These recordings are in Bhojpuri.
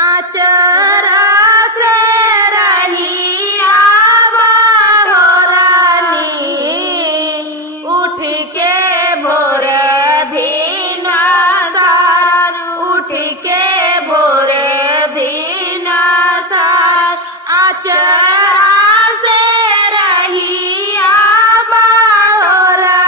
आचरा से रहिया बहोरानी, उठ के भोरे भीना सार, उठ के भोरे भीना सार। आचरा से रहिया बहोरानी,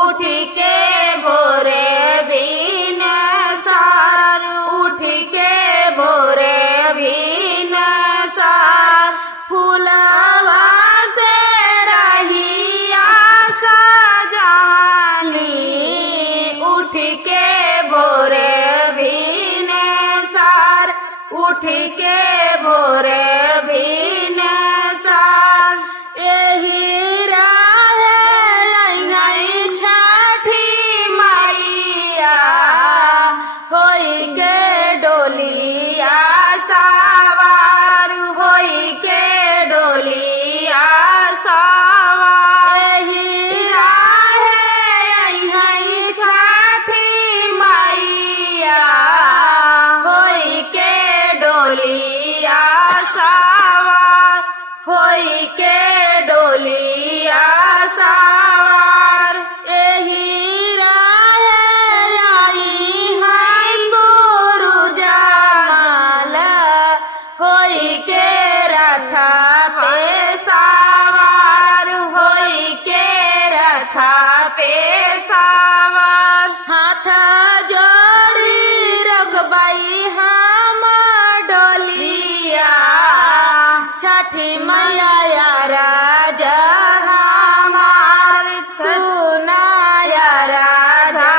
उठ के भोरे भीना सार, उठ के भोरे भीना सार। फूलवा से रहिया सजानी, उठ के भोरे भीना सार, उठ के भोरे भीना सार। एही राहे अइहै छठी मैया, होई के डोलिया सवार, होई के डोलिया सवार। एही राहे अइहै छठी मैया, होई के डोलिया सवार, होई के डोलिया सवार। एही राहे अइहै सुरुजा माला, होई के रथा पे सवार, होई के रथा पे सवार। हाथ जोड़ी रखबाई हम डोलिया, छठी मैया राजा हमार, सुनाया राजा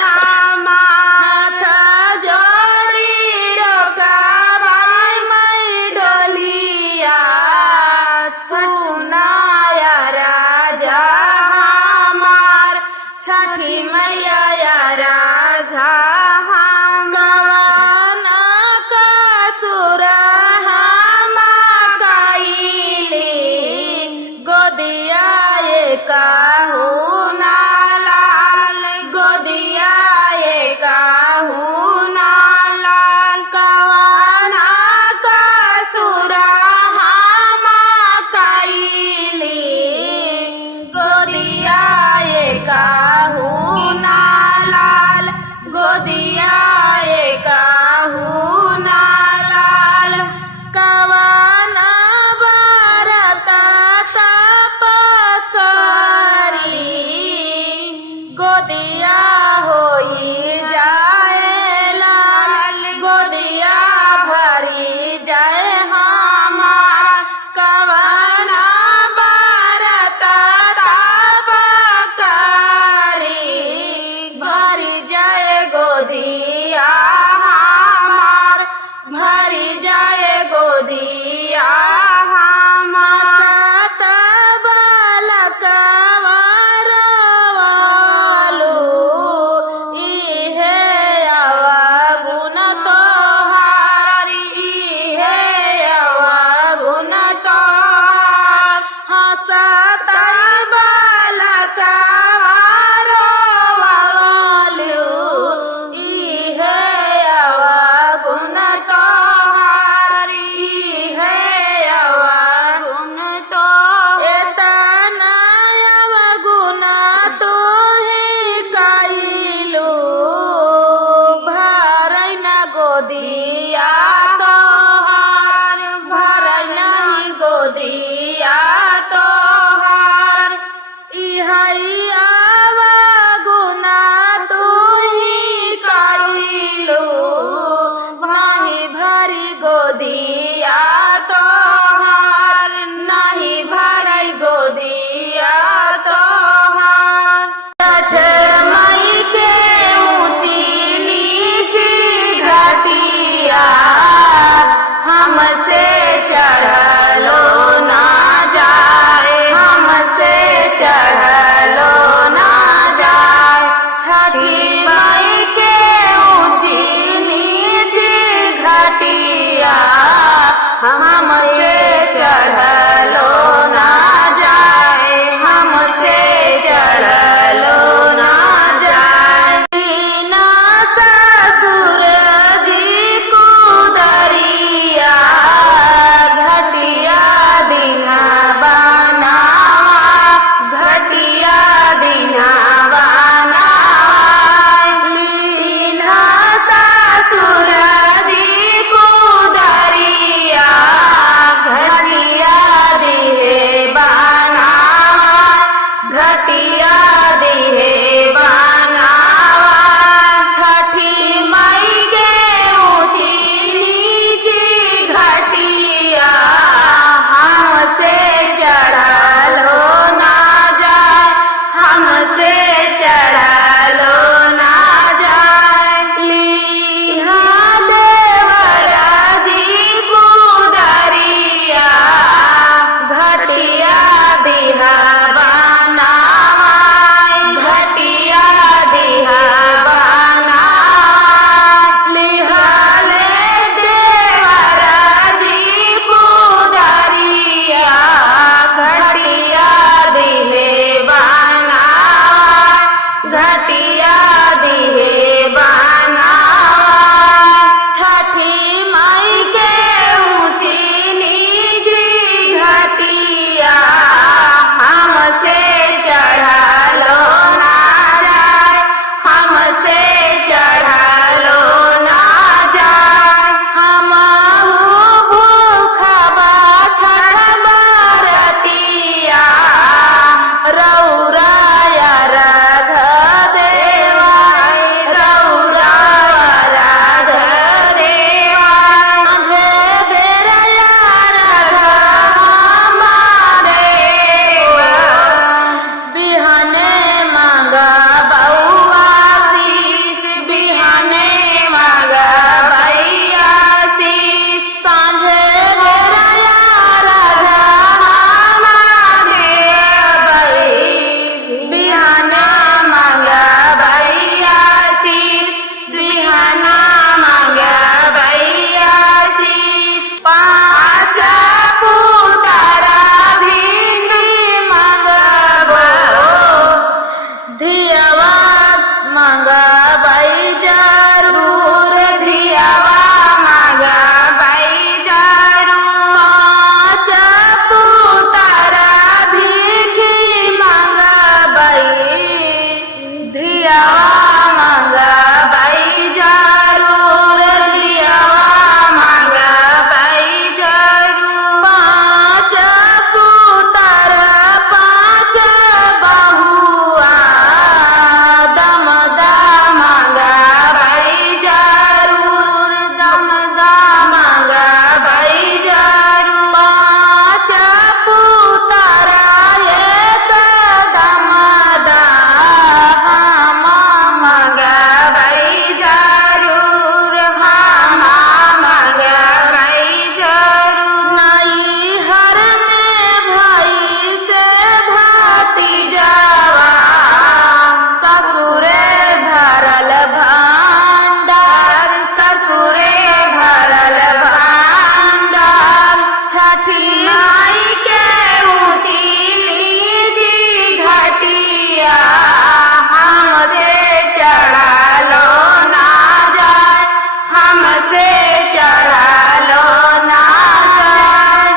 हमार। हाथ जोड़ी रखबाई मैं डोलिया, सुनाया राजा हमार, छठी मैया राजा हमार। कसूर हम कइली, गोदिया काहू ना लाल, गोदिया काहू ना लाल। कवन कसूर हम कइली, गोदिया काहू ना लाल, गोदिया काहू ना लाल। कवन बरत तप करी, गोदिया होई जाए लाल, गोदिया भरी जाए हमार। कवन बरत तप करी, भरी जाए गोदिया हमार, भरी जाए गोदिया हमार। सत बालकवा रोवालू, इहे अवगुण तोहार, इहे अवगुण तोहार। हंसत बालकवा रोवालू, इहे अवगुण तोहार, इहे अवगुण तोहार। एतना अवगुण तोही कइलू, भरै ना गोदिया